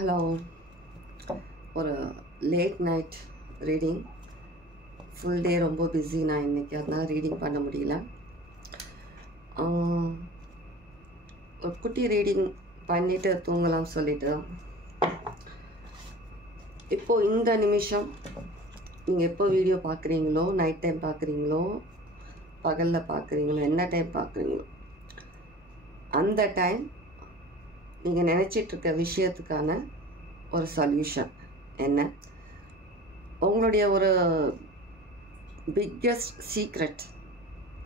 Hello, ஒரு late night reading. Full day ரொம்ப busy நான் இன்றைக்கி, அதனால் ரீடிங் பண்ண முடியல. ஒரு குட்டி ரீடிங் பண்ணிவிட்டு தூங்கலாம் சொல்லிவிட்டு, இப்போது இந்த நிமிஷம் நீங்கள் எப்போ வீடியோ பார்க்குறீங்களோ, நைட் டைம் பார்க்குறீங்களோ, பகலில் பார்க்குறீங்களோ, என்ன டைம் பார்க்குறீங்களோ, அந்த டைம் நீங்கள் நினச்சிட்ருக்க விஷயத்துக்கான ஒரு சொல்யூஷன் என்ன, உங்களுடைய ஒரு பிக்கஸ்ட் சீக்ரெட்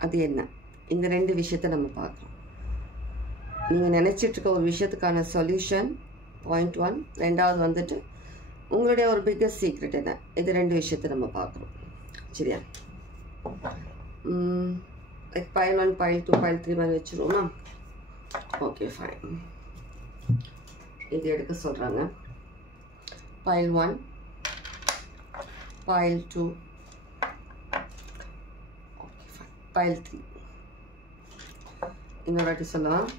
அது என்ன, இந்த ரெண்டு விஷயத்தை நம்ம பார்க்குறோம். நீங்கள் நினச்சிட்ருக்க ஒரு விஷயத்துக்கான சொல்யூஷன் பாயிண்ட் 1, ரெண்டாவது வந்துட்டு உங்களுடைய ஒரு பிக்கஸ்ட் சீக்ரெட் என்ன, இது ரெண்டு விஷயத்தை நம்ம பார்க்குறோம். சரியா? பைல் 1, பைல் 2, பைல் 3 மாதிரி வச்சுருவோமா? Okay, fine. இது எடுக்க சொல்கிறாங்க. File 1, file 2, okay fine, file 3. இன்னொரு வாட்டி சொல்லலாம்.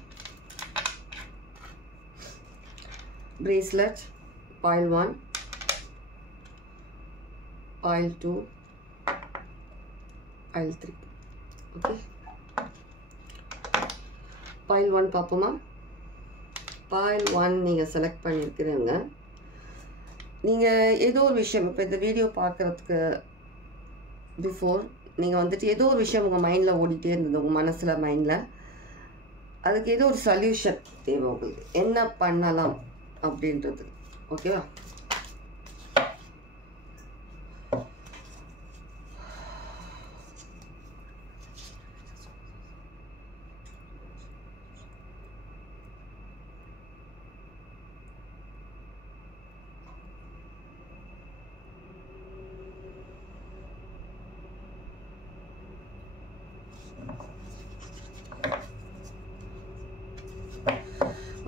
Bracelet file 1, pile 2, pile 3. Okay, pile 1 பார்ப்போமா? pile 1 நீங்கள் செலக்ட் பண்ணியிருக்கிறீங்க. நீங்கள் ஏதோ ஒரு விஷயம், இப்போ இந்த வீடியோ பார்க்குறதுக்கு பிஃபோர் நீங்கள் வந்துட்டு ஏதோ ஒரு விஷயம் உங்கள் மைண்டில் ஓடிட்டே இருந்தது, உங்கள் மனசில் மைண்டில். அதுக்கு ஏதோ ஒரு சொல்யூஷன் தேவை உங்களுக்கு, என்ன பண்ணலாம் அப்படின்றது. ஓகேவா?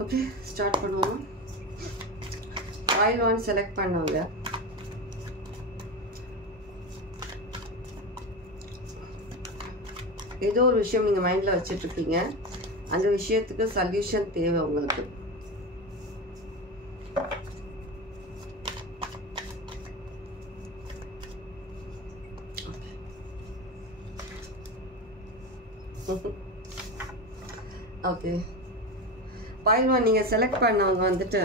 ஓகே, ஸ்டார்ட் பண்ணுவோம். பைல் 1 செலக்ட் பண்ணவங்க ஏதோ ஒரு விஷயம் நீங்கள் மைண்டில் வச்சுட்ருக்கீங்க, அந்த விஷயத்துக்கு சொல்யூஷன் தேவை உங்களுக்கு. ஓகே, பைல் 1 நீங்கள் செலக்ட் பண்ணவங்க வந்துட்டு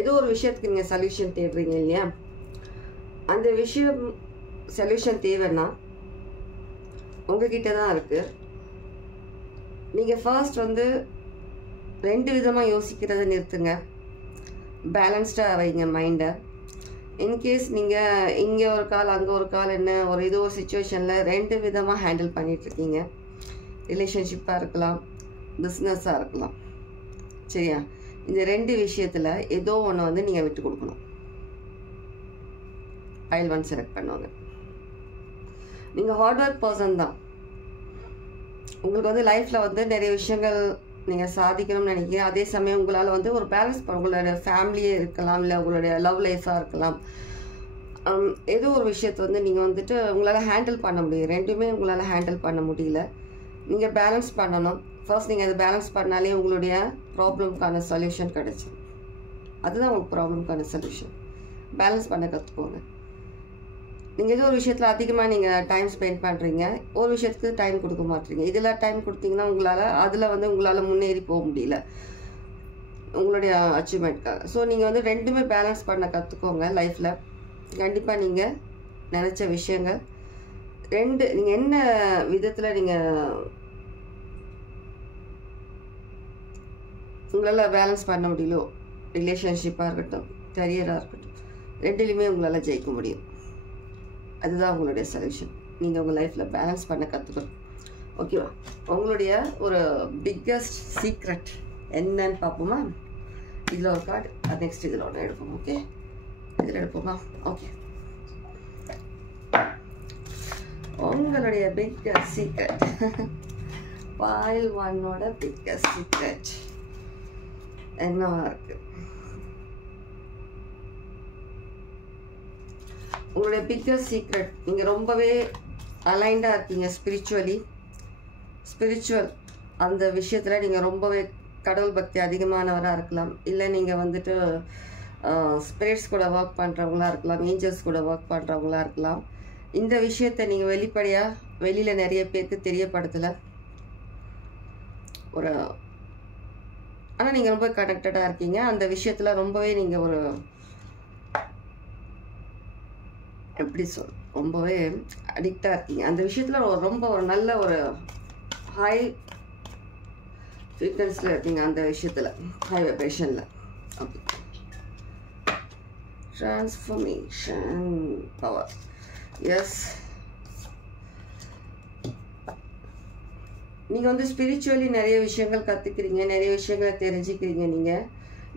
ஏதோ ஒரு விஷயத்துக்கு நீங்கள் சொல்யூஷன் தேடுறீங்க இல்லையா? அந்த விஷயம் சொல்யூஷன் தேவைன்னா உங்ககிட்ட தான் இருக்குது. நீங்கள் ஃபர்ஸ்ட் வந்து ரெண்டு விதமாக யோசிக்கிறத நிறுத்துங்க, பேலன்ஸ்டாக வைங்க மைண்டை. இன்கேஸ் நீங்கள் இங்கே ஒரு கால் அங்கே ஒரு கால் என்ன ஒரு ஏதோ ஒரு சுச்சுவேஷனில் ரெண்டு விதமாக ஹேண்டில் பண்ணிகிட்ருக்கீங்க. ரிலேஷன்ஷிப்பாக இருக்கலாம், பிஸ்னஸாக இருக்கலாம். சரியா? இந்த ரெண்டு விஷயத்தில் ஏதோ ஒன்று வந்து நீங்கள் விட்டு கொடுக்கணும். பைல் 1 செலக்ட் பண்ணுவாங்க. நீங்கள் ஹார்ட் ஒர்க் பர்சன் தான். உங்களுக்கு வந்து லைஃப்பில் வந்து நிறைய விஷயங்கள் நீங்கள் சாதிக்கணும்னு நினைக்கிறீங்க. அதே சமயம் உங்களால் வந்து ஒரு பேலன்ஸ் பண்ண, உங்களோட ஃபேமிலியே இருக்கலாம், இல்லை உங்களுடைய லவ் லைஃபாக இருக்கலாம். ஏதோ ஒரு விஷயத்தை வந்து நீங்கள் வந்துட்டு உங்களால் ஹேண்டில் பண்ண முடியும். ரெண்டுமே உங்களால் ஹேண்டில் பண்ண முடியல. நீங்கள் பேலன்ஸ் பண்ணணும். ஃபர்ஸ்ட் நீங்கள் அதை பேலன்ஸ் பண்ணாலே உங்களுடைய ப்ராப்ளம்க்கான சொல்யூஷன் கிடைச்சிடும். அதுதான் உங்களுக்கு ப்ராப்ளம்க்கான சொல்யூஷன். பேலன்ஸ் பண்ண கற்றுக்கோங்க. நீங்கள் ஏதோ ஒரு விஷயத்தில் அதிகமாக நீங்கள் டைம் ஸ்பெண்ட் பண்ணுறீங்க, ஒரு விஷயத்துக்கு டைம் கொடுக்க மாட்டீங்க. இதில் டைம் கொடுத்தீங்கன்னா அதில் வந்து உங்களால் முன்னேறி போக முடியல உங்களுடைய அச்சீவ்மெண்ட்காக. ஸோ நீங்கள் வந்து ரெண்டுமே பேலன்ஸ் பண்ண கற்றுக்கோங்க லைஃப்பில். கண்டிப்பாக நீங்கள் நினச்ச விஷயங்கள் ரெண்டு நீங்கள் என்ன விதத்தில் நீங்கள் உங்களால் பேலன்ஸ் பண்ண முடியலோ, ரிலேஷன்ஷிப்பாக இருக்கட்டும், கரியராக இருக்கட்டும், ரெண்டுலேயுமே உங்களால் ஜெயிக்க முடியும். அதுதான் உங்களுடைய சொல்யூஷன். நீங்கள் உங்கள் லைஃப்பில் பேலன்ஸ் பண்ண கற்றுக்கணும். ஓகேவா? உங்களுடைய ஒரு பிக்கஸ்ட் சீக்ரெட் என்னன்னு பார்ப்போமா? இதில் ஒரு கார்டு, அது நெக்ஸ்ட் இதில் ஒன்று எடுப்போம். ஓகே, இதில் எடுப்போமா? ஓகே, உங்களுடைய biggest secret, file 1 biggest secret என்னவா இருக்கு? உங்களுடைய பிக்கஸ்ட் சீக்ரெட், நீங்கள் ரொம்பவே அலைண்டாக இருக்கீங்க ஸ்பிரிச்சுவல் அந்த விஷயத்தில் நீங்கள் ரொம்பவே கடவுள் பக்தி அதிகமானவராக இருக்கலாம், இல்லை நீங்கள் வந்துட்டு ஸ்பிரிட்ஸ் கூட ஒர்க் பண்ணுறவங்களா இருக்கலாம், ஏஞ்சல்ஸ் கூட ஒர்க் பண்ணுறவங்களா இருக்கலாம். இந்த விஷயத்தை நீங்கள் வெளிப்படையாக வெளியில் நிறைய பேருக்கு தெரியப்படுத்தலை. ஆனால் நீங்கள் ரொம்ப கனெக்டடாக இருக்கீங்க. அந்த விஷயத்தில் ரொம்பவே நீங்கள் எப்படி ரொம்பவே அடிக்டாக இருக்கீங்க. அந்த விஷயத்தில் ரொம்ப நல்ல ஹை ஃப்ரீக்வன்சியில் இருக்கீங்க. அந்த விஷயத்தில் ஹை வைப்ரேஷனில். Okay, transformation power. எஸ், நீங்கள் ஸ்பிரிச்சுவலி நிறைய விஷயங்கள் கற்றுக்கிறீங்க, நிறைய விஷயங்களை தெரிஞ்சுக்கிறீங்க.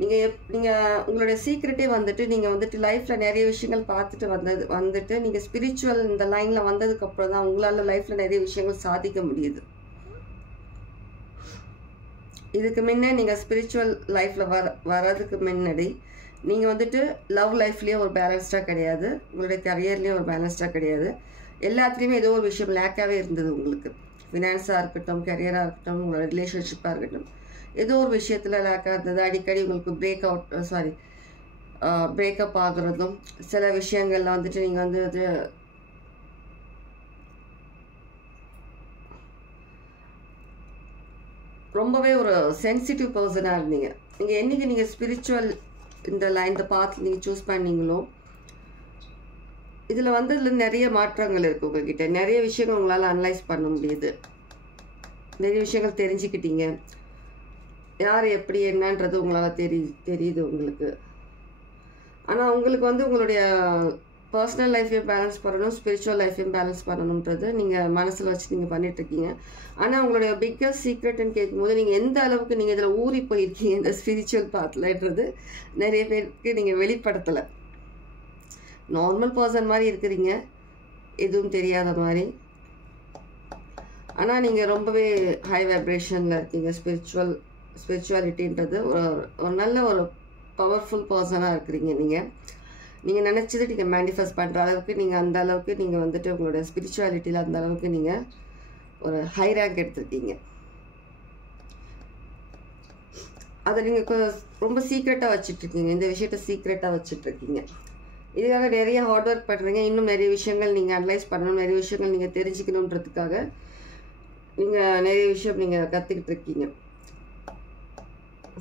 நீங்கள் உங்களுடைய சீக்ரெட்டே நீங்கள் லைஃப்பில் நிறைய விஷயங்கள் பார்த்துட்டு நீங்கள் ஸ்பிரிச்சுவல் இந்த லைனில் வந்ததுக்கப்புறம் தான் உங்களால் லைஃப்பில் நிறைய விஷயங்கள் சாதிக்க முடியுது. இதுக்கு முன்னே நீங்கள் ஸ்பிரிச்சுவல் லைஃப்பில் வர்றதுக்கு முன்னாடி நீங்கள் லவ் லைஃப்லேயே ஒரு பேலன்ஸ்டாக கிடையாது, உங்களுடைய கரியர்லேயும் ஒரு பேலன்ஸ்டாக கிடையாது. எல்லாத்துலேயுமே ஏதோ ஒரு விஷயம் லேக்காகவே இருந்தது உங்களுக்கு. ஃபினான்ஸாக இருக்கட்டும், கரியராக இருக்கட்டும், உங்களோட ரிலேஷன்ஷிப்பாக இருக்கட்டும், ஏதோ ஒரு விஷயத்தில் லேக்காக இருந்தது. அடிக்கடி உங்களுக்கு பிரேக்கப் ஆகுறதும், சில விஷயங்கள்ல நீங்கள் ரொம்பவே ஒரு சென்சிட்டிவ் பர்சனாக இருந்தீங்க. நீங்கள் என்றைக்கு நீங்கள் ஸ்பிரிச்சுவல் இந்த பாத் நீங்கள் சூஸ் பண்ணீங்களோ, இதில் இதில் நிறைய மாற்றங்கள் இருக்குது உங்கள்கிட்ட. நிறைய விஷயங்கள் உங்களால் அனலைஸ் பண்ண முடியுது, நிறைய விஷயங்கள் தெரிஞ்சுக்கிட்டீங்க. யார் எப்படி என்னன்றது உங்களால் தெரியுது உங்களுக்கு. ஆனால் உங்களுக்கு உங்களுடைய பர்சனல் லைஃப்பையும் பேலன்ஸ் பண்ணணும், ஸ்பிரிச்சுவல் லைஃப்பையும் பேலன்ஸ் பண்ணணுன்றது நீங்கள் மனசில் வச்சு நீங்கள் பண்ணிகிட்ருக்கீங்க. ஆனால் உங்களுடைய பிக்கஸ்ட் சீக்ரெட்னு கேட்கும்போது நீங்கள் எந்த அளவுக்கு நீங்கள் இதில் ஊறி போயிருக்கீங்க இந்த ஸ்பிரிச்சுவல் பாத்லன்றது நிறைய பேருக்கு நீங்கள் வெளிப்படுத்தலை. நார்மல் பர்சன் மாதிரி இருக்கிறீங்க, எதுவும் தெரியாத மாதிரி. ஆனால் நீங்கள் ரொம்பவே ஹை வைப்ரேஷனில் இருக்கீங்க. ஸ்பிரிச்சுவாலிட்டின்றது ஒரு நல்ல ஒரு பவர்ஃபுல் பர்சனாக இருக்கிறீங்க. நீங்கள் நினச்சது நீங்கள் மேனிஃபெஸ்ட் பண்ணுற அளவுக்கு நீங்கள் அந்த அளவுக்கு நீங்கள் உங்களோட ஸ்பிரிச்சுவாலிட்டியில் அந்த அளவுக்கு நீங்கள் ஒரு ஹை ரேங்க் எடுத்திருக்கீங்க. அதை நீங்கள் ரொம்ப சீக்ரெட்டாக வச்சுட்ருக்கீங்க. இந்த விஷயத்த சீக்ரெட்டாக வச்சுட்ருக்கீங்க. இதுக்காக நிறைய ஹார்ட் ஒர்க் பண்ணுறீங்க. இன்னும் நிறைய விஷயங்கள் நீங்கள் அனலைஸ் பண்ணணும், நிறைய விஷயங்கள் நீங்கள் தெரிஞ்சுக்கணுன்றதுக்காக நீங்கள் நிறைய விஷயம் நீங்கள் கற்றுக்கிட்டு இருக்கீங்க.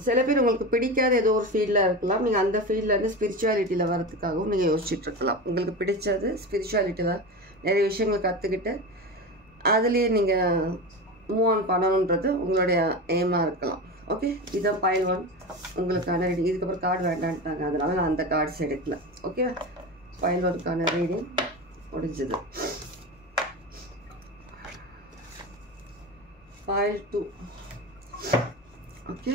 சில பேர் உங்களுக்கு பிடிக்காத ஏதோ ஒரு ஃபீல்டில் இருக்கலாம், நீங்கள் அந்த ஃபீல்ட்லேருந்து ஸ்பிரிச்சுவாலிட்டியில் வரதுக்காகவும் நீங்கள் யோசிச்சுட்டு இருக்கலாம். உங்களுக்கு பிடிச்சது ஸ்பிரிச்சுவாலிட்டியில் நிறைய விஷயங்கள் கற்றுக்கிட்டு அதுலேயே நீங்கள் மூவ் ஆன் பண்ணணுன்றது உங்களுடைய எய்மாக இருக்கலாம். ஓகே, இதுதான் பைல் 1 உங்களுக்கான ரீடிங். இதுக்கப்புறம் கார்டு வேண்டான்ட்டாங்க, அதனால நான் அந்த கார்ட்ஸ் எடுக்கல. ஓகே, பைல் 1க்கான ரீடிங் முடிஞ்சது. பைல் 2. ஓகே,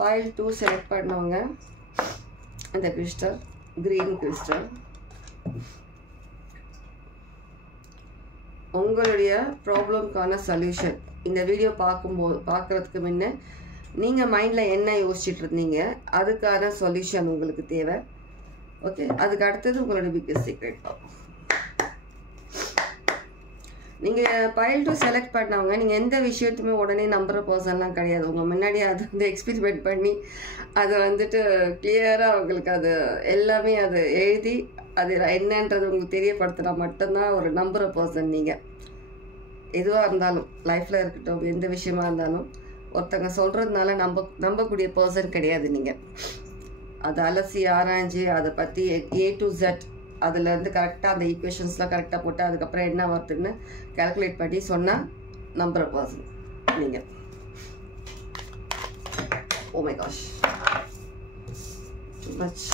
பைல் 2 செலக்ட் பண்ணவங்க அந்த கிறிஸ்டல், கிரீன் கிறிஸ்டல், உங்களுடைய ப்ராப்ளம்க்கான சொல்யூஷன். இந்த வீடியோ பார்க்குறதுக்கு முன்னே நீங்கள் மைண்டில் என்ன யோசிச்சுட்டு இருந்தீங்க, அதுக்கான சொல்யூஷன் உங்களுக்கு தேவை. ஓகே, அதுக்கு அடுத்தது உங்களுடைய பிக்கஸ்ட் சீக்ரெட் பார்ப்போம். நீங்கள் பைல் 2 செலக்ட் பண்ணவங்க நீங்கள் எந்த விஷயத்தையுமே உடனே நம்புகிற பர்சன்லாம் கிடையாது. உங்கள் முன்னாடி அது எக்ஸ்பெரிமெண்ட் பண்ணி அதை கிளியராக உங்களுக்கு அது எல்லாமே அது எழுதி அது என்னன்றது உங்களுக்கு தெரியப்படுத்தினா மட்டும்தான் ஒரு நம்புகிற பர்சன். நீங்கள் எதுவாக இருந்தாலும் லைஃப்பில் இருக்கட்டும், எந்த விஷயமா இருந்தாலும் ஒருத்தங்க சொல்கிறதுனால நம்பக்கூடிய பர்சன் கிடையாது. நீங்கள் அதை அலசி ஆராய்ஞ்சு அதை பற்றி A to Z அதுலேருந்து கரெக்டாக அந்த ஈக்குவேஷன்ஸ்லாம் கரெக்டாக போட்டு அதுக்கப்புறம் என்ன வருதுன்னு கால்குலேட் பண்ணி சொன்னால் நம்புகிற பர்சன் நீங்கள். Oh my gosh, too much.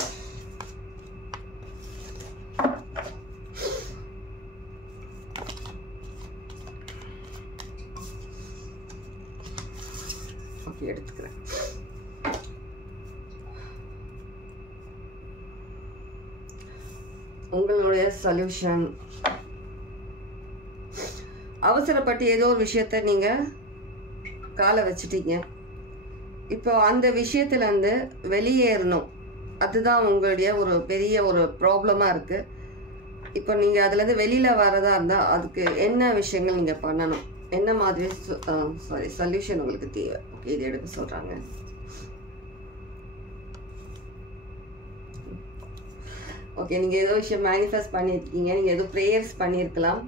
Okay, எடுத்துக்கிறேன். உங்களுடைய சொல்யூஷன். அவசரப்பட்டு ஏதோ ஒரு விஷயத்த நீங்கள் காலை வச்சிட்டீங்க. இப்போ அந்த விஷயத்துலேருந்து வெளியேறணும், அதுதான் உங்களுடைய ஒரு பெரிய ஒரு ப்ராப்ளமாக இருக்குது. இப்போ நீங்கள் அதுலேருந்து வெளியில் வரதா இருந்தால் அதுக்கு என்ன விஷயங்கள் நீங்கள் பண்ணணும், என்ன மாதிரி சொல்யூஷன் உங்களுக்கு தேவை? ஓகே, இது எடுக்க சொல்கிறாங்க. ஓகே, நீங்கள் ஏதோ விஷயம் மேனிஃபெஸ்ட் பண்ணியிருக்கீங்க, நீங்கள் ஏதோ ப்ரேயர்ஸ் பண்ணியிருக்கலாம்.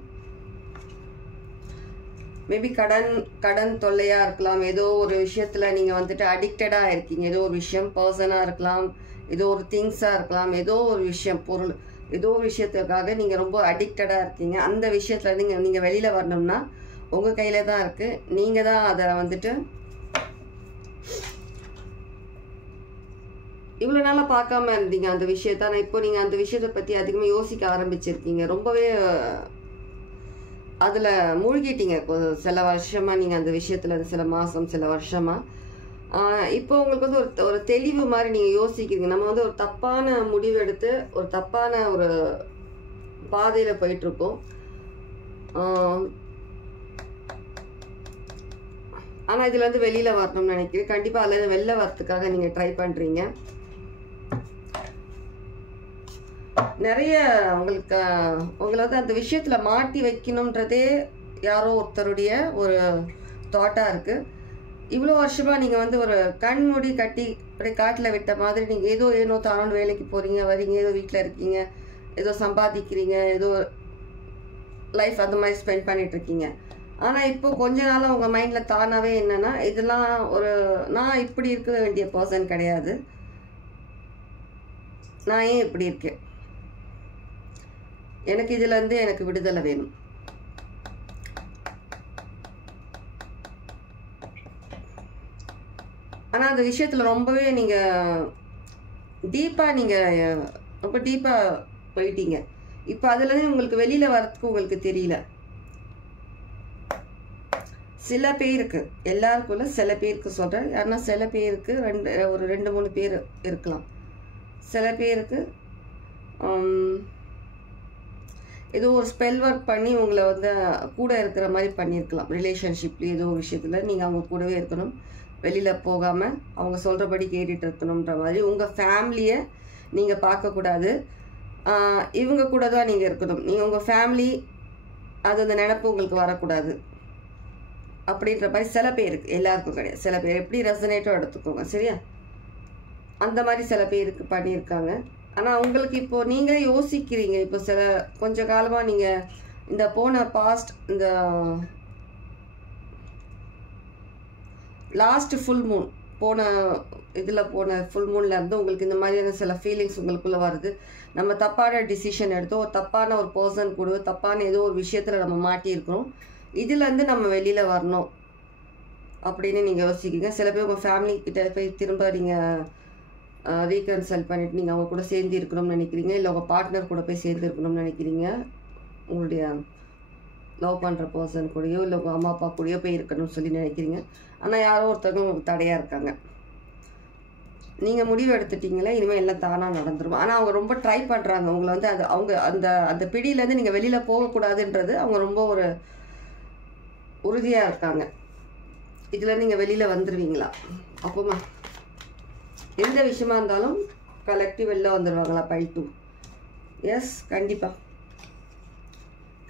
மேபி கடன் தொல்லையாக இருக்கலாம், ஏதோ ஒரு விஷயத்தில் நீங்கள் வந்துட்டு அடிக்டடாக இருக்கீங்க, ஏதோ ஒரு விஷயம் பர்சனாக இருக்கலாம், ஏதோ ஒரு திங்ஸாக இருக்கலாம், ஏதோ ஒரு விஷயம் பொருள், ஏதோ ஒரு விஷயத்துக்காக நீங்கள் ரொம்ப அடிக்டடாக இருக்கீங்க. அந்த விஷயத்தில் நீங்கள் வெளியில் வரணும்னா உங்கள் கையில் தான் இருக்குது. நீங்கள் தான் அதை வந்துட்டு இவ்வளோ நாளாக பார்க்காம இருந்தீங்க அந்த விஷயத்த. ஆனால் இப்போ நீங்கள் அந்த விஷயத்தை பற்றி அதிகமாக யோசிக்க ஆரம்பிச்சிருக்கீங்க. ரொம்பவே அதில் மூழ்கிட்டீங்க சில வருஷமாக. நீங்கள் அந்த விஷயத்தில் சில மாதம் சில வருஷமாக இப்போ உங்களுக்கு வந்து ஒரு தெளிவு மாதிரி நீங்கள் யோசிக்கிறீங்க. நம்ம வந்து ஒரு தப்பான முடிவு எடுத்து ஒரு தப்பான ஒரு பாதையில் போயிட்டுருக்கோம். ஆனால் இதில் வந்து வெளியில் வரணும்னு நினைக்கிறேன். கண்டிப்பாக அதில் வெளில வரத்துக்காக நீங்கள் ட்ரை பண்ணுறீங்க. நிறைய உங்களை வந்து அந்த விஷயத்தில் மாட்டி வைக்கணுன்றதே யாரோ ஒருத்தருடைய ஒரு தாட்டாக இருக்குது. இவ்வளோ வருஷமாக நீங்கள் வந்து ஒரு கண்மூடி கட்டி அப்படியே காட்டில் விட்ட மாதிரி நீங்கள் ஏனோ தானோன்னு வேலைக்கு போகிறீங்க வரீங்க, ஏதோ வீட்டில் இருக்கீங்க, ஏதோ சம்பாதிக்கிறீங்க, ஏதோ லைஃப் அந்த மாதிரி ஸ்பெண்ட் பண்ணிகிட்ருக்கீங்க. ஆனால் இப்போ கொஞ்ச நாளாக உங்கள் மைண்டில் தானாகவே என்னென்னா, இதெல்லாம் நான் இப்படி இருக்க வேண்டிய பர்சன் கிடையாது, நான் ஏன் இப்படி இருக்கேன், எனக்கு இதுலேருந்து எனக்கு விடுதலை வேணும். ஆனால் அந்த விஷயத்தில் ரொம்பவே நீங்கள் ரொம்ப டீப்பாக போயிட்டீங்க. இப்போ அதுலேருந்து உங்களுக்கு வெளியில் வரத்துக்கு உங்களுக்கு தெரியல. சில பேருக்கு, எல்லாருக்குள்ள சில பேருக்கு சொல்கிறேன், யாருன்னா சில பேருக்கு ஒரு 2-3 பேர் இருக்கலாம். சில பேருக்கு ஏதோ ஒரு ஸ்பெல் ஒர்க் பண்ணி உங்களை வந்து கூட இருக்கிற மாதிரி பண்ணியிருக்கலாம். ரிலேஷன்ஷிப்லேயே ஏதோ ஒரு விஷயத்தில் நீங்கள் அவங்க கூடவே இருக்கணும், வெளியில் போகாமல் அவங்க சொல்கிறபடி கேட்டுட்டு இருக்கணுன்ற மாதிரி. உங்கள் ஃபேமிலியை நீங்கள் பார்க்கக்கூடாது, இவங்க கூட தான் நீங்கள் இருக்கணும். நீங்கள் உங்கள் ஃபேமிலி அது அந்த நினப்பு உங்களுக்கு வரக்கூடாது அப்படின்ற மாதிரி சில பேருக்கு, எல்லாருக்கும் கிடையாது, சில பேர் எப்படி ரெசனேட்டோ எடுத்துக்கோங்க, சரியா? அந்த மாதிரி சில பேருக்கு பண்ணியிருக்காங்க. ஆனால் உங்களுக்கு இப்போது நீங்கள் யோசிக்கிறீங்க, இப்போ கொஞ்ச காலமாக நீங்கள் இந்த போன பாஸ்ட் இந்த லாஸ்ட் ஃபுல் மூன் போன ஃபுல் மூன்லேருந்து உங்களுக்கு இந்த மாதிரியான சில ஃபீலிங்ஸ் உங்களுக்குள்ளே வருது. நம்ம தப்பான டிசிஷன் எடுத்தோம், ஒரு தப்பான ஒரு பர்சன் கூட தப்பான ஏதோ ஒரு விஷயத்தில் நம்ம மாட்டியிருக்கிறோம், இதுலேருந்து நம்ம வெளியில் வரணும் அப்படின்னு நீங்கள் யோசிக்கிறீங்க. சில பேர் உங்கள் ஃபேமிலி கிட்ட போய் திரும்ப நீங்கள் ரீகன்சல்ட் பண்ணிவிட்டு நீங்கள் அவங்க கூட சேர்ந்து இருக்கணும்னு நினைக்கிறீங்க, இல்லை உங்கள் பார்ட்னர் கூட போய் சேர்ந்து இருக்கணும்னு நினைக்கிறீங்க, உங்களுடைய லவ் பண்ணுற பர்சன் கூடயோ இல்லை உங்கள் அம்மா அப்பா கூடயோ போய் இருக்கணும்னு சொல்லி நினைக்கிறீங்க. ஆனால் யாரோ ஒருத்தவங்க உங்களுக்கு தடையாக இருக்காங்க. நீங்கள் முடிவு எடுத்துட்டீங்களே, இனிமேல் எல்லாம் தானாக நடந்துடும். ஆனால் அவங்க ரொம்ப ட்ரை பண்ணுறாங்க உங்களை வந்து அந்த பிடியிலேருந்து நீங்கள் வெளியில் போகக்கூடாதுன்றது அவங்க ரொம்ப ஒரு உறுதியாக இருக்காங்க. இதில் நீங்கள் வெளியில் வந்துடுவீங்களா? அப்போமா எந்த விஷயமா இருந்தாலும் கலெக்டிவ் வெளில வந்துடுவாங்களா? பைல் 2. எஸ்,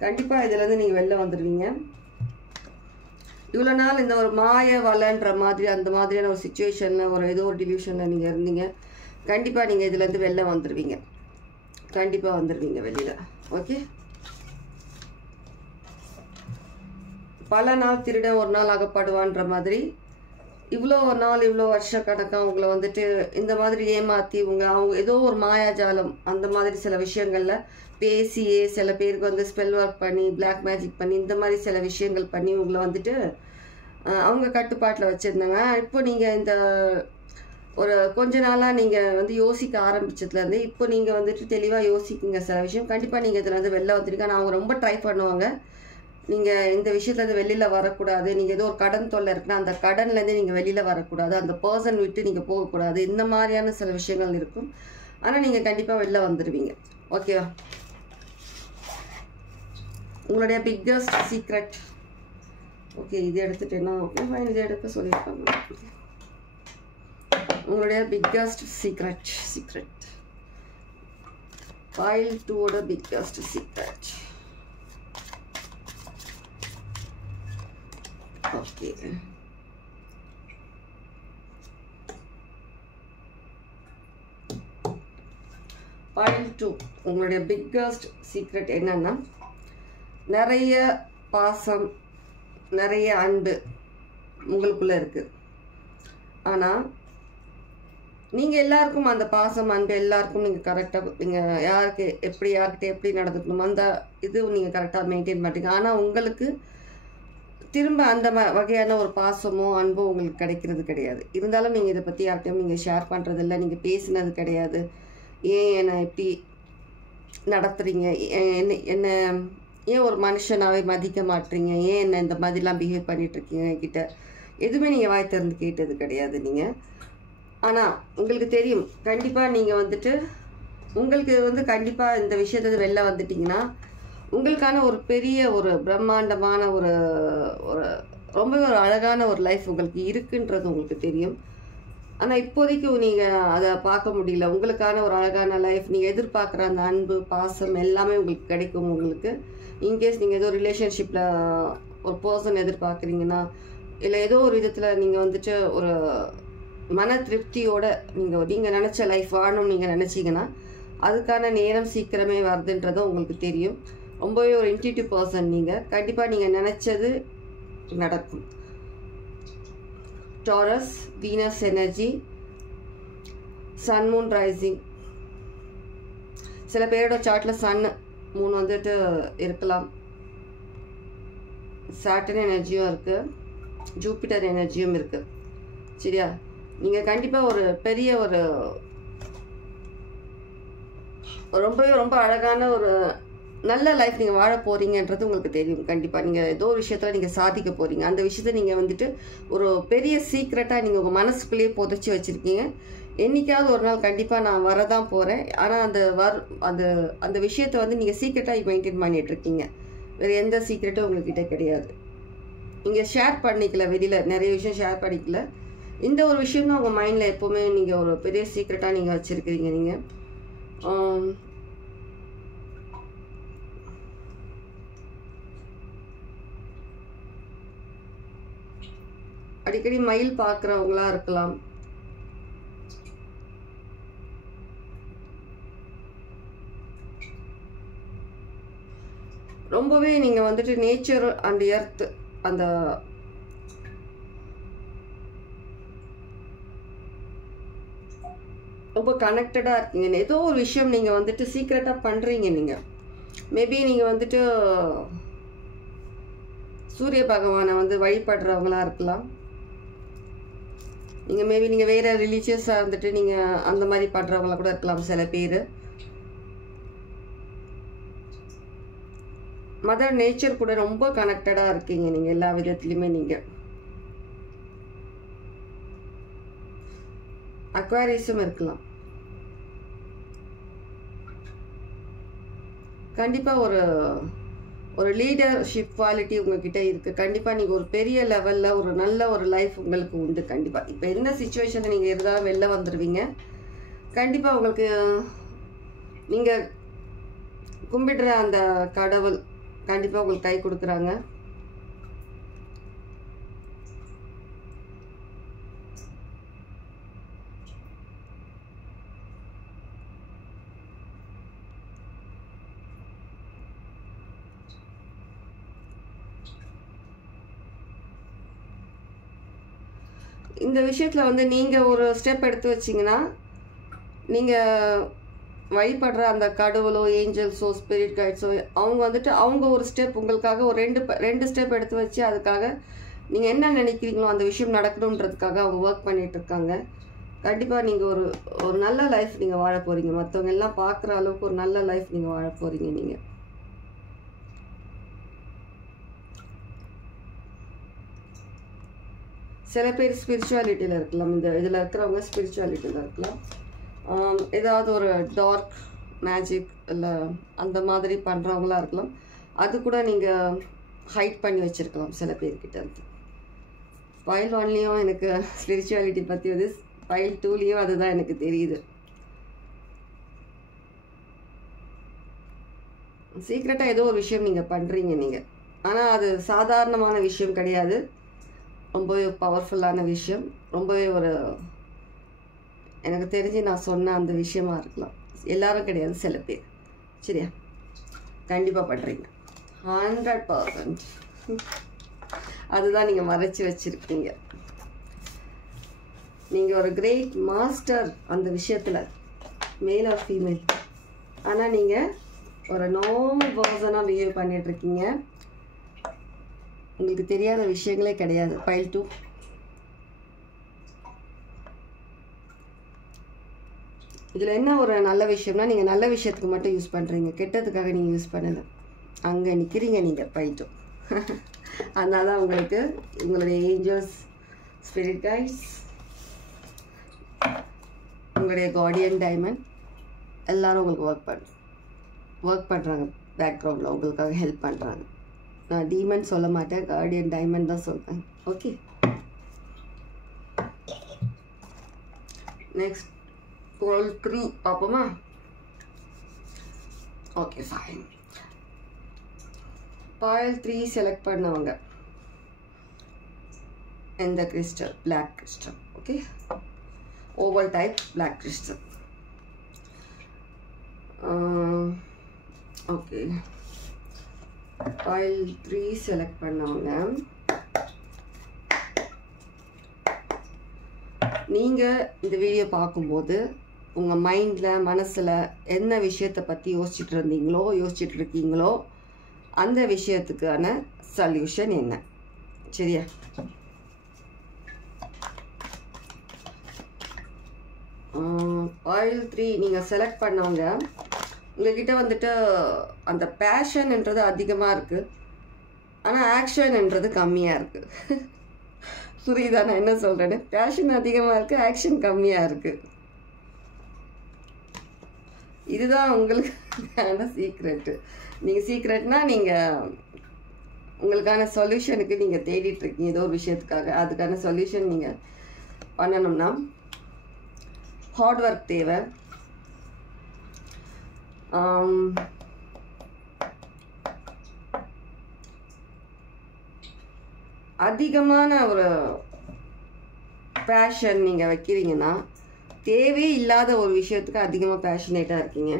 கண்டிப்பாக இதுலேருந்து நீங்கள் வெளில வந்துடுவீங்க. இவ்வளோ நாள் இந்த ஒரு மாய வலைன்ற மாதிரி அந்த மாதிரியான ஒரு சுச்சுவேஷனில் ஏதோ ஒரு டில்யூஷனில் நீங்கள் இருந்தீங்க. கண்டிப்பாக நீங்கள் இதுலேருந்து வெளில வந்துடுவீங்க, கண்டிப்பாக வந்துடுவீங்க வெளியில். ஓகே, பல நாள் திருட ஒரு நாள் அகப்படுவான்ற மாதிரி இவ்வளோ நாள் இவ்வளோ வருஷ கணக்காக உங்களை வந்துட்டு இந்த மாதிரி ஏமாற்றி அவங்க ஏதோ ஒரு மாயாஜாலம் அந்த மாதிரி சில விஷயங்களில் பேசியே சில பேருக்கு வந்து ஸ்பெல் ஒர்க் பண்ணி பிளாக் மேஜிக் பண்ணி இந்த மாதிரி சில விஷயங்கள் பண்ணி உங்களை வந்துட்டு அவங்க கட்டுப்பாட்டில் வச்சுருந்தாங்க. இப்போ நீங்கள் இந்த ஒரு கொஞ்ச நாளாக நீங்கள் வந்து யோசிக்க ஆரம்பிச்சதுலேருந்து இப்போ நீங்கள் வந்துட்டு தெளிவாக யோசிக்குங்க சில விஷயம். கண்டிப்பாக நீங்கள் இதில் வந்து வெளில வந்துருக்கீங்க. ஆனால் அவங்க ரொம்ப ட்ரை பண்ணுவாங்க நீங்கள் இந்த விஷயத்துலேருந்து வெளியில் வரக்கூடாது. நீங்கள் ஏதோ ஒரு கடன் தொல்லை இருக்குன்னா அந்த கடன்லேருந்து நீங்கள் வெளியில் வரக்கூடாது, அந்த பர்சன் விட்டு நீங்கள் போகக்கூடாது, இந்த மாதிரியான சில விஷயங்கள் இருக்கும். ஆனால் நீங்கள் கண்டிப்பாக வெளில வந்துடுவீங்க. ஓகேவா? உங்களுடைய பிக்கஸ்ட் சீக்ரெட். ஓகே, இது எடுத்துட்டேன்னா ஓகே ஃபைன், இதை எடுக்க சொல்லியிருக்காங்க. உங்களுடைய பிக்கஸ்ட் சீக்ரெட் பைல் 2ஓட பிக்கஸ்ட் சீக்ரெட். ஓகே, pile 2 உங்களுடைய பிக்கஸ்ட் சீக்ரெட் என்னன்னா, நிறைய பாசம், நிறைய அன்பு உங்களுக்குள்ள இருக்கு. ஆனால் நீங்கள் எல்லாருக்கும் அந்த பாசம் அன்பு எல்லாருக்கும் நீங்கள் கரெக்டாக நீங்கள் யார்கிட்ட எப்படி நடந்துக்கணும் அந்த இது நீங்கள் கரெக்டாக மெயின்டைன் பண்ணுறீங்க. ஆனால் உங்களுக்கு திரும்ப அந்த வகையான ஒரு பாசமோ அன்போ உங்களுக்கு கிடைக்கிறது கிடையாது. இருந்தாலும் நீங்கள் இதை பற்றி யார்கிட்டையும் நீங்கள் ஷேர் பண்ணுறதில்ல, நீங்கள் பேசினது கிடையாது. ஏன் என்னை எப்படி நடத்துகிறீங்க, என்ன ஏன் ஒரு மனுஷனாவே மதிக்க மாட்டீங்க, ஏன் என்ன இந்த மாதிரிலாம் பிஹேவ் பண்ணிகிட்ருக்கீங்க கிட்ட எதுவுமே நீங்கள் வாய் திறந்து கேட்டது கிடையாது நீங்கள். ஆனால் உங்களுக்கு தெரியும், கண்டிப்பாக நீங்கள் வந்துட்டு உங்களுக்கு கண்டிப்பாக இந்த விஷயத்துல வெளில வந்துட்டிங்கன்னா உங்களுக்கான ஒரு பெரிய ஒரு பிரம்மாண்டமான ஒரு ரொம்பவே ஒரு அழகான ஒரு லைஃப் உங்களுக்கு இருக்குன்றது உங்களுக்கு தெரியும். ஆனால் இப்போதைக்கு நீங்கள் அதை பார்க்க முடியல. உங்களுக்கான ஒரு அழகான லைஃப், நீங்கள் எதிர்பார்க்குற அந்த அன்பு பாசம் எல்லாமே உங்களுக்கு கிடைக்கும். உங்களுக்கு இன்கேஸ் நீங்கள் ஏதோ ரிலேஷன்ஷிப்பில் ஒரு பர்சன் எதிர்பார்க்குறீங்கன்னா, இல்லை ஏதோ ஒரு விதத்தில் நீங்கள் வந்துட்டு ஒரு மன திருப்தியோட நீங்கள் நினச்ச லைஃப் வாழணும்னு நீங்கள் நினச்சிங்கன்னா அதுக்கான நேரம் சீக்கிரமே வருதுன்றதும் உங்களுக்கு தெரியும். ரொம்பவே ஒரு இன்ட்யூட்டிவ் பர்சன் நீங்கள். கண்டிப்பாக நீங்கள் நினச்சது நடக்கும். Taurus, Venus energy, sun moon rising. சில பேரோட சார்ட்டில் சன் மூணு வந்துட்டு இருக்கலாம். சாட்டர்ன் எனர்ஜியும் இருக்குது, ஜூபிட்டர் எனர்ஜியும் இருக்குது. சரியா? நீங்கள் கண்டிப்பாக ஒரு பெரிய ஒரு ரொம்பவே ரொம்ப அழகான ஒரு நல்ல லைஃப் நீங்கள் வாழ போகிறீங்கன்றது உங்களுக்கு தெரியும். கண்டிப்பாக நீங்கள் ஏதோ ஒரு விஷயத்தில் நீங்கள் சாதிக்க போகிறீங்க. அந்த விஷயத்த நீங்கள் வந்துட்டு ஒரு பெரிய சீக்ரெட்டாக நீங்கள் உங்கள் மனசுக்குள்ளேயே புதைச்சி வச்சுருக்கீங்க. என்றைக்காவது ஒரு நாள் கண்டிப்பாக நான் வரதான் போகிறேன். ஆனால் அந்த விஷயத்தை நீங்கள் சீக்ரெட்டாக மெயின்டைன் பண்ணிகிட்ருக்கீங்க. வேறு எந்த சீக்ரெட்டும் உங்கள்கிட்ட கிடையாது. நீங்கள் ஷேர் பண்ணிக்கல, வெளியில் நிறைய விஷயம் ஷேர் பண்ணிக்கல. இந்த ஒரு விஷயம் தான் உங்கள் மைண்டில் எப்போவுமே நீங்கள் ஒரு பெரிய சீக்ரெட்டாக நீங்கள் வச்சுருக்கிறீங்க. நீங்கள் அடிக்கடி மயில் பார்க்குறவங்களா இருக்கலாம். ரொம்பவே நீங்கள் வந்துட்டு நேச்சர் அண்ட் எர்த் அந்த ரொம்ப கனெக்டடாக இருக்கீங்க. ஏதோ ஒரு விஷயம் நீங்கள் வந்துட்டு சீக்ரெட்டாக பண்ணுறீங்க. நீங்கள் மேபி நீங்கள் வந்துட்டு சூரிய பகவானை வழிபடுறவங்களா இருக்கலாம். நீங்கள் மேபி நீங்கள் வேறு ரிலீஜியஸாக இருந்துட்டு நீங்கள் அந்த மாதிரி பண்ணுறவங்களா கூட இருக்கலாம். சில பேர் மதர் நேச்சர் கூட ரொம்ப கனெக்டடாக இருக்கீங்க நீங்கள் எல்லா விதத்துலையுமே. நீங்கள் அக்வாரியஸும் இருக்கலாம். கண்டிப்பாக ஒரு லீடர்ஷிப் குவாலிட்டி உங்ககிட்ட இருக்குது. கண்டிப்பாக நீங்கள் ஒரு பெரிய லெவலில் ஒரு நல்ல ஒரு லைஃப் உங்களுக்கு உண்டு. கண்டிப்பாக இப்போ என்ன சுச்சுவேஷனில் நீங்கள் இருந்தாலும் வெளில வந்துடுவீங்க. கண்டிப்பாக உங்களுக்கு நீங்கள் கும்பிடுற அந்த கடவுள் கண்டிப்பாக உங்களுக்கு கை கொடுக்குறாங்க. இந்த விஷயத்தில் நீங்கள் ஒரு ஸ்டெப் எடுத்து வச்சிங்கன்னா, நீங்கள் வழிபடுற அந்த கடவுளோ ஏஞ்சல்ஸோ ஸ்பிரிட் கைட்ஸோ அவங்க ஒரு ஸ்டெப் உங்களுக்காக ஒரு ரெண்டு ஸ்டெப் எடுத்து வச்சு அதுக்காக நீங்கள் என்ன நினைக்கிறீங்களோ அந்த விஷயம் நடக்கணுன்றதுக்காக அவங்க ஒர்க் பண்ணிகிட்டு இருக்காங்க. கண்டிப்பாக நீங்கள் ஒரு நல்ல லைஃப் நீங்கள் வாழ போகிறீங்க. மற்றவங்க எல்லாம் பார்க்குற அளவுக்கு ஒரு நல்ல லைஃப் நீங்கள் வாழ போகிறீங்க. நீங்கள் சில பேர் ஸ்பிரிச்சுவாலிட்டியில் இருக்கலாம். இதில் இருக்கிறவங்க ஸ்பிரிச்சுவாலிட்டியில் இருக்கலாம். ஏதாவது ஒரு டார்க் மேஜிக் இல்லை அந்த மாதிரி பண்ணுறவங்களா இருக்கலாம். அது கூட நீங்கள் ஹைட் பண்ணி வச்சுருக்கலாம் சில பேர்கிட்ட இருந்து. பைல் 1லேயும் எனக்கு ஸ்பிரிச்சுவாலிட்டி பற்றி பைல் 2லேயும் அதுதான் எனக்கு தெரியுது. சீக்ரெட்டாக ஏதோ ஒரு விஷயம் நீங்கள் பண்ணுறீங்க நீங்கள். ஆனால் அது சாதாரணமான விஷயம் கிடையாது. ரொம்பவே பவர்ஃபுல்லான விஷயம், ரொம்பவே ஒரு எனக்கு தெரிஞ்சு நான் சொன்ன அந்த விஷயமா இருக்கலாம். எல்லாரும் கிடையாது, சில பேர். சரியா? கண்டிப்பாக பண்ணுறீங்க 100%. அதுதான் நீங்கள் மறைச்சி வச்சுருக்கீங்க. நீங்கள் ஒரு கிரேட் மாஸ்டர் அந்த விஷயத்தில், மேல் ஆர் ஃபீமேல். ஆனால் நீங்கள் ஒரு நார்மல் பர்சனாக பிஹேவ் பண்ணிகிட்ருக்கீங்க. உங்களுக்கு தெரியாத விஷயங்களே கிடையாது. பைல் 2. இதில் என்ன ஒரு நல்ல விஷயம்னா, நீங்கள் நல்ல விஷயத்துக்கு மட்டும் யூஸ் பண்ணுறீங்க, கெட்டதுக்காக நீங்கள் யூஸ் பண்ணலை. அங்கே நிற்கிறீங்க நீங்கள். பைல் 2. அதனால தான் உங்களுக்கு உங்களுடைய ஏஞ்சல்ஸ், ஸ்பிரிட் கைட்ஸ், உங்களுடைய கார்டியன் டைமண்ட் எல்லோரும் உங்களுக்கு ஒர்க் பண்ணுறாங்க பேக்ரவுண்டில், உங்களுக்காக ஹெல்ப் பண்ணுறாங்க. நான் டீமன் சொல்ல மாட்டேன், கார்டியன் டைமண்ட் தான் சொல்கிறேன். ஓகே, நெக்ஸ்ட் பைல் 3 பார்ப்போமா? Okay, fine. பைல் 3 செலக்ட் பண்ணவங்க எந்த crystal? Black crystal. Okay, oval type black crystal. Okay, பைல் 3 செலக்ட் பண்ணவங்க, நீங்கள் இந்த வீடியோ பார்க்கும்போது உங்கள் மைண்டில், மனசில் என்ன விஷயத்தை பற்றி யோசிச்சுட்டு இருக்கீங்களோ அந்த விஷயத்துக்கான சொல்யூஷன் என்ன? சரியா? பைல் 3 நீங்கள் செலக்ட் பண்ணவங்க, உங்கள்கிட்ட வந்துட்டு அந்த பேஷன்ன்றது அதிகமாக இருக்குது, ஆனால் ஆக்ஷன்ன்றது கம்மியாக இருக்குது. புரியுதா நான் என்ன சொல்கிறேன்னு? பேஷன் அதிகமாக இருக்குது, ஆக்ஷன் கம்மியாக இருக்குது. இதுதான் உங்களுக்கான சீக்ரெட்டு. நீங்கள் சீக்ரெட்னா நீங்கள் உங்களுக்கான சொல்யூஷனுக்கு நீங்கள் தேடிட்டுருக்கீங்க ஏதோ ஒரு விஷயத்துக்காக. அதுக்கான சொல்யூஷன் நீங்கள் பண்ணணும்னா ஹார்ட் ஒர்க் தேவை. அதிகமான ஒரு பேஷன் நீங்கள் வைக்கிறீங்கன்னா, தேவையே இல்லாத ஒரு விஷயத்துக்கு அதிகமாக பேஷனேட்டாக இருக்கீங்க.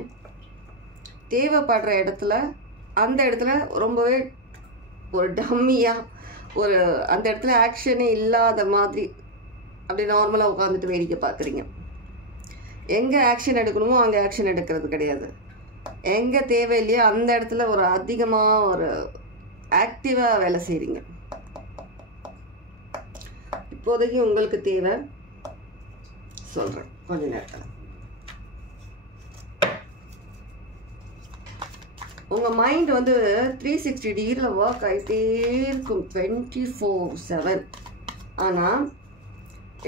தேவைப்படுற இடத்துல அந்த இடத்துல ரொம்பவே ஒரு டம்மியாக, ஒரு அந்த இடத்துல ஆக்ஷனே இல்லாத மாதிரி அப்படி நார்மலாக உட்காந்துட்டு வேடிக்கை பார்க்குறீங்க. எங்கே ஆக்ஷன் எடுக்கணுமோ அங்கே ஆக்ஷன் எடுக்கிறது கிடையாது. எங்கே தேவையில்லையோ அந்த இடத்துல ஒரு அதிகமாக ஒரு ஆக்டிவாக வேலை செய்கிறீங்க. இப்போதைக்கு உங்களுக்கு தேவை சொல்கிறேன் கொஞ்ச நேரத்தில். உங்கள் மைண்ட் வந்து 360 டிகிரியில் ஒர்க் ஆகிட்டே இருக்கும் 24/7. ஆனால்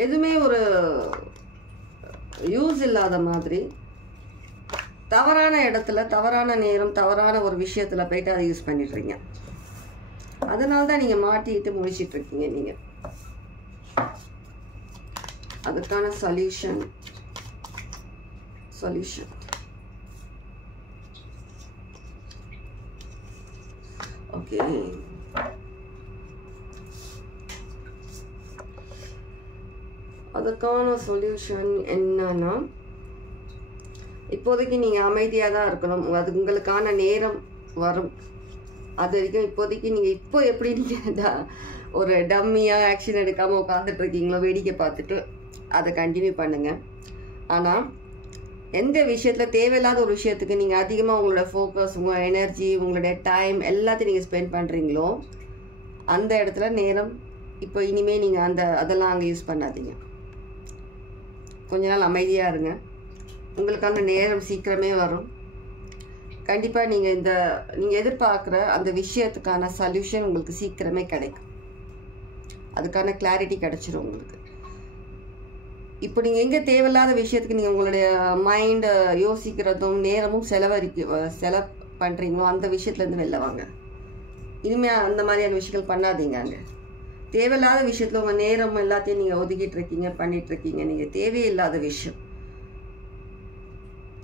எதுவுமே ஒரு யூஸ் இல்லாத மாதிரி தவறான இடத்துல, தவறான நேரம், தவறான ஒரு விஷயத்தில் போயிட்டு அதை யூஸ் பண்ணிடுறீங்க. அதனால தான் நீங்கள் மாட்டிக்கிட்டு முடிச்சிட்ருக்கீங்க. நீங்கள் அதுக்கான சொல்யூஷன் ஓகே. அதுக்கான சொல்யூஷன் என்னன்னா, இப்போதைக்கு நீங்கள் அமைதியாக தான் இருக்கணும். அது உங்களுக்கான நேரம் வரும். அது வரைக்கும் இப்போதைக்கு நீங்கள் எப்படி நீங்கள் ஒரு டம்மியாக ஆக்ஷன் எடுக்காமல் உட்காந்துட்டு இருக்கீங்களோ, வேடிக்கை பார்த்துட்டு அதை கண்டினியூ பண்ணுங்கள். ஆனால் எந்த விஷயத்தில் தேவையில்லாத ஒரு விஷயத்துக்கு நீங்கள் அதிகமாக உங்களோட ஃபோக்கஸ், உங்கள் எனர்ஜி, உங்களுடைய டைம் எல்லாத்தையும் நீங்கள் ஸ்பெண்ட் பண்ணுறீங்களோ அந்த இடத்துல நேரம் இப்போ இனிமேல் நீங்கள் அதெல்லாம் அங்கே யூஸ் பண்ணாதீங்க. கொஞ்ச நாள் அமைதியாக இருங்க. உங்களுக்கான நேரம் சீக்கிரமே வரும். கண்டிப்பாக நீங்கள் எதிர்பார்க்குற அந்த விஷயத்துக்கான சொல்யூஷன் உங்களுக்கு சீக்கிரமே கிடைக்கும். அதுக்கான கிளாரிட்டி கிடைச்சிடும் உங்களுக்கு. இப்போ நீங்கள் எங்கே தேவையில்லாத விஷயத்துக்கு நீங்கள் உங்களுடைய மைண்டை யோசிக்கிறதும் நேரமும் செலவு பண்ணுறீங்களோ அந்த விஷயத்துலேருந்து வெளில வாங்க. இனிமேல் அந்த மாதிரியான விஷயங்கள் பண்ணாதீங்க. அங்கே தேவையில்லாத விஷயத்தில் உங்கள் நேரம் எல்லாத்தையும் நீங்கள் ஒதுக்கிட்டு இருக்கீங்க, பண்ணிகிட்ருக்கீங்க. நீங்கள் தேவையில்லாத விஷயம்,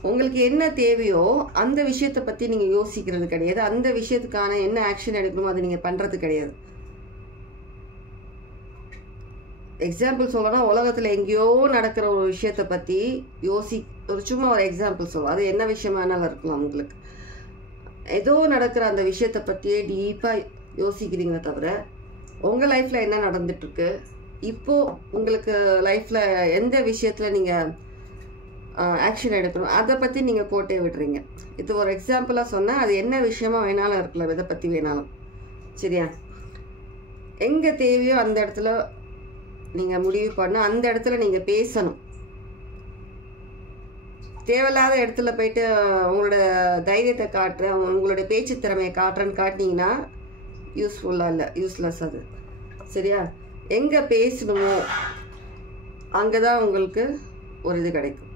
உங்களுக்கு என்ன தேவையோ அந்த விஷயத்தை பற்றி நீங்கள் யோசிக்கிறது கிடையாது. அந்த விஷயத்துக்கான என்ன ஆக்ஷன் எடுக்கணுமோ அதை நீங்கள் பண்ணுறது கிடையாது. எக்ஸாம்பிள் சொல்லணும்னா உலகத்தில் எங்கேயோ நடக்கிற ஒரு விஷயத்தை பற்றி சும்மா ஒரு எக்ஸாம்பிள் சொல்லலாம். அது என்ன விஷயமா வேணாலும் இருக்கலாம். உங்களுக்கு ஏதோ நடக்கிற அந்த விஷயத்தை பற்றியே டீப்பாக யோசிக்கிறீங்களே தவிர உங்கள் லைஃப்பில் என்ன நடந்துட்டுருக்கு, இப்போது உங்களுக்கு லைஃப்பில் எந்த விஷயத்தில் நீங்கள் ஆக்ஷன் எடுக்கணும் அதை பற்றி நீங்கள் கோட்டை விடுறீங்க. இது ஒரு எக்ஸாம்பிளாக சொன்னால் அது என்ன விஷயமா வேணாலும் இருக்கலாம், இதை பற்றி வேணாலும். சரியா? எங்கே தேவையோ அந்த இடத்துல நீங்கள் முடிவு பண்ண, அந்த இடத்துல நீங்கள் பேசணும். தேவையில்லாத இடத்துல போயிட்டு உங்களோட தைரியத்தை காட்டுறேன், உங்களுடைய பேச்சு திறமையை காட்டுறேன்னு காட்டினீங்கன்னா யூஸ்ஃபுல்லாக இல்லை, யூஸ்லெஸ் அது. சரியா? எங்கே பேசணுமோ அங்கே தான் உங்களுக்கு ஒரு இது கிடைக்கும்.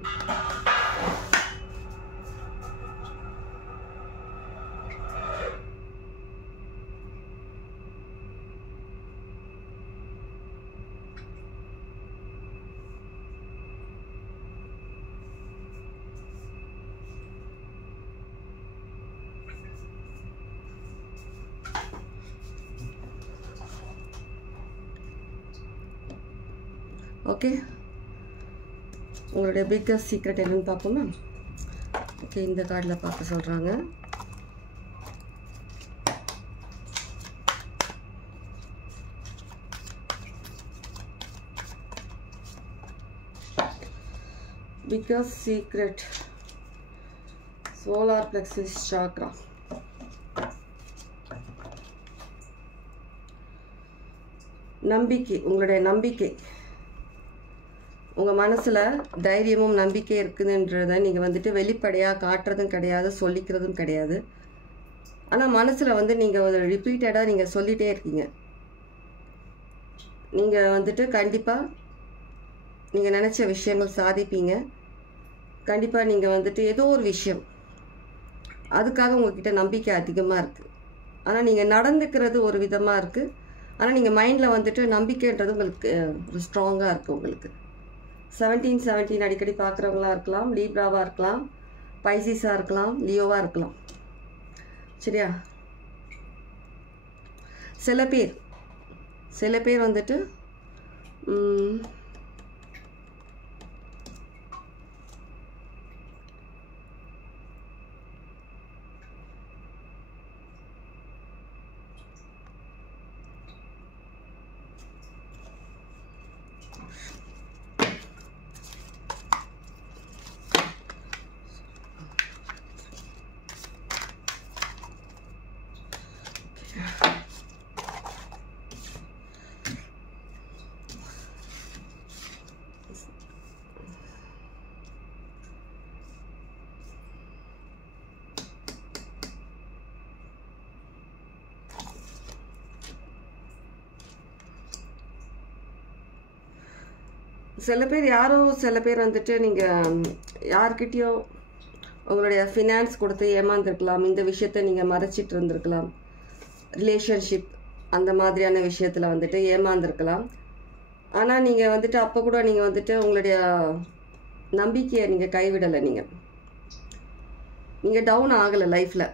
ஓகே, உங்களுடைய பிக்கஸ்ட் சீக்ரெட் என்னன்னு பார்ப்போமா? ஓகே, இந்த கார்டில் பார்க்க சொல்கிறாங்க. Biggest secret solar plexus chakra. நம்பிக்கை, உங்களுடைய நம்பிக்கை, உங்கள் மனசில் தைரியமும் நம்பிக்கை இருக்குதுன்றதை நீங்கள் வந்துட்டு வெளிப்படையாக காட்டுறதும் கிடையாது, சொல்லிக்கிறதும் கிடையாது. ஆனால் மனசில் நீங்கள் ரிப்பீட்டடாக நீங்கள் சொல்லிகிட்டே இருக்கீங்க. நீங்கள் வந்துட்டு கண்டிப்பாக நீங்கள் நினச்ச விஷயங்கள் சாதிப்பீங்க. கண்டிப்பாக நீங்கள் வந்துட்டு ஏதோ ஒரு விஷயம் அதுக்காக உங்கள்கிட்ட நம்பிக்கை அதிகமாக இருக்குது. ஆனால் நீங்கள் நடந்துக்கிறது ஒரு விதமாக இருக்குது. ஆனால் நீங்கள் மைண்டில் வந்துட்டு நம்பிக்கைன்றது உங்களுக்கு ஒரு ஸ்ட்ராங்காக இருக்குது. உங்களுக்கு 17 அடிக்கடி பார்க்குறவங்களா இருக்கலாம், லீப்ராவாக இருக்கலாம், பைசிஸாக இருக்கலாம், லியோவாக இருக்கலாம். சரியா? சில பேர் வந்துட்டு சில பேர் வந்துட்டு நீங்கள் யார்கிட்டயோ உங்களுடைய ஃபினான்ஸ் கொடுத்து ஏமாந்துருக்கலாம். இந்த விஷயத்தை நீங்கள் மறைச்சிட்டு இருந்திருக்கலாம். ரிலேஷன்ஷிப் அந்த மாதிரியான விஷயத்தில் வந்துட்டு ஏமாந்துருக்கலாம். ஆனால் நீங்கள் வந்துட்டு அப்போ கூட நீங்கள் வந்துட்டு உங்களுடைய நம்பிக்கையை நீங்கள் கைவிடலை. நீங்கள் டவுன் ஆகலை லைஃப்பில்.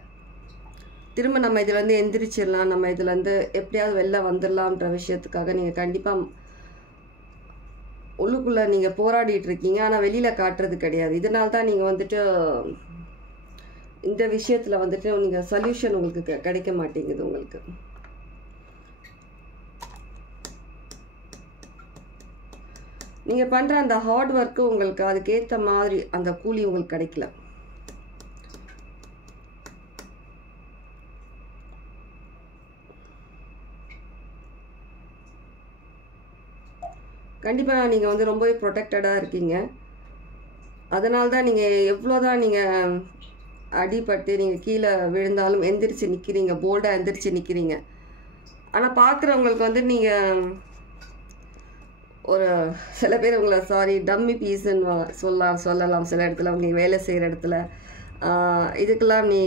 திரும்ப நம்ம இதுலேருந்து எந்திரிச்சிடலாம், நம்ம இதுலேருந்து எப்படியாவது வெளில வந்துடலாம்ன்ற விஷயத்துக்காக நீங்கள் கண்டிப்பாக உள்ளுக்குள்ளே நீங்கள் போராடிட்டு இருக்கீங்க. ஆனால் வெளியில் காட்டுறது கிடையாது. இதனால தான் நீங்கள் வந்துட்டு இந்த விஷயத்தில் வந்துட்டு நீங்கள் சொல்யூஷன் உங்களுக்கு கிடைக்க மாட்டேங்குது. உங்களுக்கு நீங்கள் பண்ணுற அந்த ஹார்ட் ஒர்க்கு உங்களுக்கு அதுக்கேற்ற மாதிரி அந்த கூலி உங்களுக்கு கிடைக்கல. கண்டிப்பாக நீங்கள் வந்து ரொம்பவே ப்ரொடெக்டடாக இருக்கீங்க. அதனால தான் நீங்கள் எவ்வளோ தான் நீங்கள் அடிபட்டு நீங்கள் கீழே விழுந்தாலும் எந்திரிச்சு நிற்கிறீங்க, போல்டாக எந்திரிச்சு நிற்கிறீங்க. ஆனால் பார்க்குறவங்களுக்கு வந்து நீங்கள் ஒரு சில பேர் உங்களை டம்மி பீஸுன்னு சொல்லலாம். சில இடத்துல நீங்கள் வேலை செய்கிற இடத்துல இதுக்கெல்லாம் நீ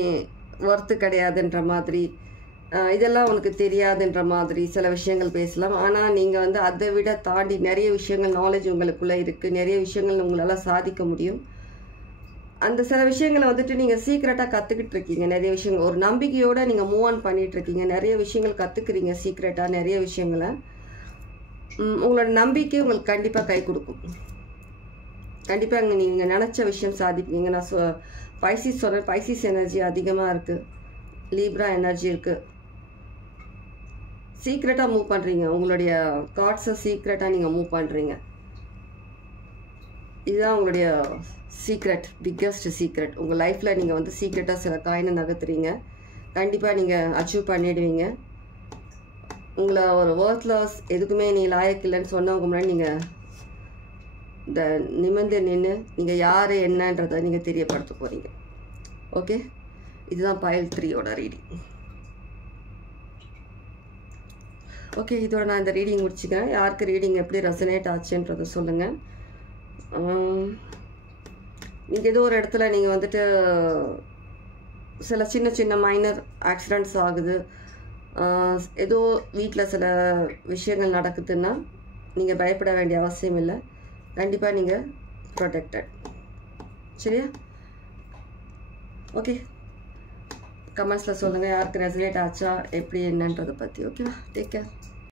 ஒர்த்து கிடையாதுன்ற மாதிரி, இதெல்லாம் உனக்கு தெரியாதுன்ற மாதிரி சில விஷயங்கள் பேசலாம். ஆனால் நீங்கள் வந்து அதை விட தாண்டி நிறைய விஷயங்கள் நாலேஜ் உங்களுக்குள்ளே இருக்குது. நிறைய விஷயங்கள் உங்களால் சாதிக்க முடியும். அந்த சில விஷயங்களை வந்துட்டு நீங்கள் சீக்ரெட்டாக கற்றுக்கிட்டு இருக்கீங்க. நிறைய விஷயங்கள் ஒரு நம்பிக்கையோடு நீங்கள் மூவ் ஆன் பண்ணிகிட்ருக்கீங்க. நிறைய விஷயங்கள் கற்றுக்குறீங்க சீக்ரெட்டாக நிறைய விஷயங்களை. உங்களோட நம்பிக்கை உங்களுக்கு கண்டிப்பாக கை கொடுக்கும். கண்டிப்பாக நீங்கள் நினச்ச விஷயம் சாதிப்பீங்க. நான் பைசிஸ் சொன்னேன், பைசிஸ் எனர்ஜி அதிகமாக இருக்குது, லீப்ரா எனர்ஜி இருக்குது. சீக்ரெட்டாக மூவ் பண்ணுறீங்க, உங்களுடைய கார்ட்ஸை சீக்ரெட்டாக நீங்கள் மூவ் பண்ணுறீங்க. இதுதான் உங்களுடைய சீக்ரெட், பிக்கஸ்ட் சீக்ரெட். உங்கள் லைஃப்பில் நீங்கள் வந்து சீக்ரெட்டாக சில காயினை நகர்த்துறீங்க. கண்டிப்பாக நீங்கள் அச்சீவ் பண்ணிடுவீங்க. உங்களை ஒரு ஒர்த்லெஸ், எதுக்குமே நீ லாயக்கு இல்லைன்னு சொன்னவங்க முன்னாடி நீங்கள் இந்த நிமிர்ந்து நின்று நீங்கள் யார் என்னன்றதை நீங்கள் தெரியப்படுத்த போகிறீங்க. ஓகே, இதுதான் பைல் 3யோட ரீடிங். ஓகே, இதோட நான் இந்த ரீடிங் முடிச்சுக்கிறேன். யாருக்கு ரீடிங் எப்படி ரெசனேட் ஆச்சுன்றதை சொல்லுங்கள். நீங்கள் ஏதோ ஒரு இடத்துல நீங்கள் வந்துட்டு சில சின்ன சின்ன மைனர் ஆக்சிடெண்ட்ஸ் ஆகுது, ஏதோ வீட்டில் சில விஷயங்கள் நடக்குதுன்னா நீங்கள் பயப்பட வேண்டிய அவசியம் இல்லை. கண்டிப்பாக நீங்கள் ப்ரொடெக்டட். சரியா? ஓகே, கமெண்ட்ஸில் சொல்லுங்கள் யாருக்கு ரெசனேட் ஆச்சா எப்படி என்னன்றதை பற்றி. ஓகேவா? Take care.